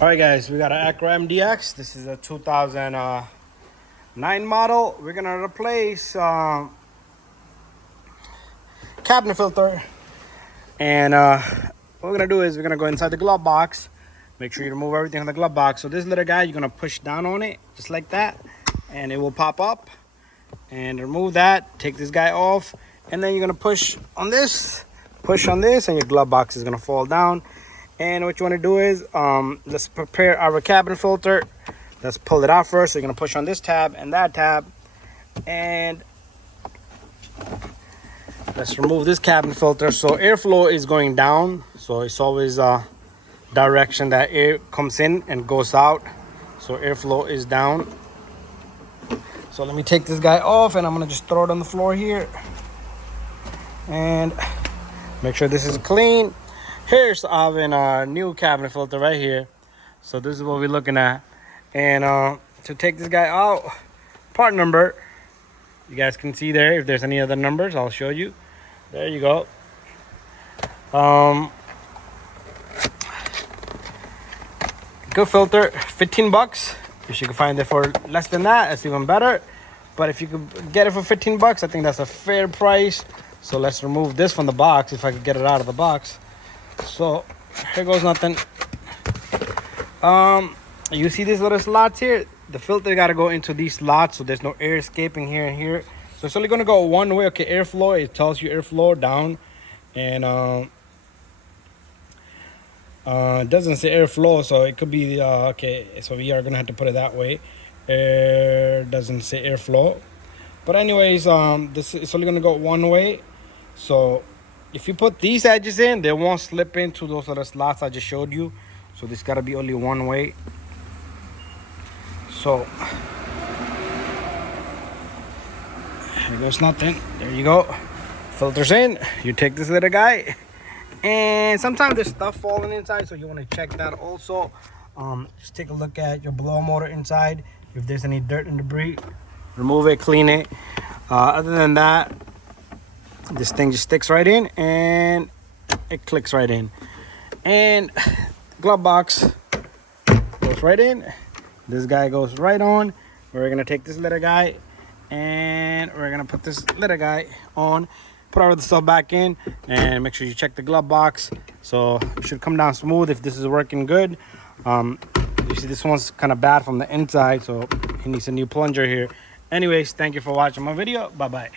All right, guys, we got an Acura MDX. This is a 2009 model. We're gonna replace cabinet filter, and what we're gonna do is we're gonna go inside the glove box. Make sure you remove everything from the glove box. So this little guy, you're gonna push down on it just like that, and it will pop up. And remove that. Take this guy off, and then you're gonna push on this, and your glove box is gonna fall down. And what you want to do is let's prepare our cabinet filter. Let's pull it out first. So you're going to push on this tab and that tab, and let's remove this cabinet filter. So airflow is going down, so it's always direction that air comes in and goes out. So airflow is down. So let me take this guy off, and I'm going to just throw it on the floor here and make sure this is clean. Here's a new cabinet filter right here. So this is what we're looking at. And to take this guy out, part number, you guys can see there. If there's any other numbers, I'll show you. There you go. Good filter, 15 bucks. If you can find it for less than that, it's even better. But if you could get it for 15 bucks, I think that's a fair price. So let's remove this from the box if I could get it out of the box. So here goes nothing. You see these little slots here? The filter got to go into these slots, so there's no air escaping here and here. So it's only going to go one way. Okay, airflow, it tells you airflow down, and it doesn't say airflow, so it could be okay. So we are gonna have to put it that way. Air doesn't say airflow, but anyways, this is only gonna go one way. So if you put these edges in, they won't slip into those little slots I just showed you. So this got to be only one way. So here goes nothing. There you go. Filters in. You take this little guy, and sometimes there's stuff falling inside, so you want to check that also. Just take a look at your blower motor inside. If there's any dirt and debris, remove it, clean it. Other than that, this thing just sticks right in and it clicks right in, and glove box goes right in. This guy goes right on. We're gonna take this little guy and we're gonna put this little guy on, put all the stuff back in, and make sure you check the glove box. So it should come down smooth if this is working good. You see this one's kind of bad from the inside, so he needs a new plunger here. Anyways, thank you for watching my video. Bye bye.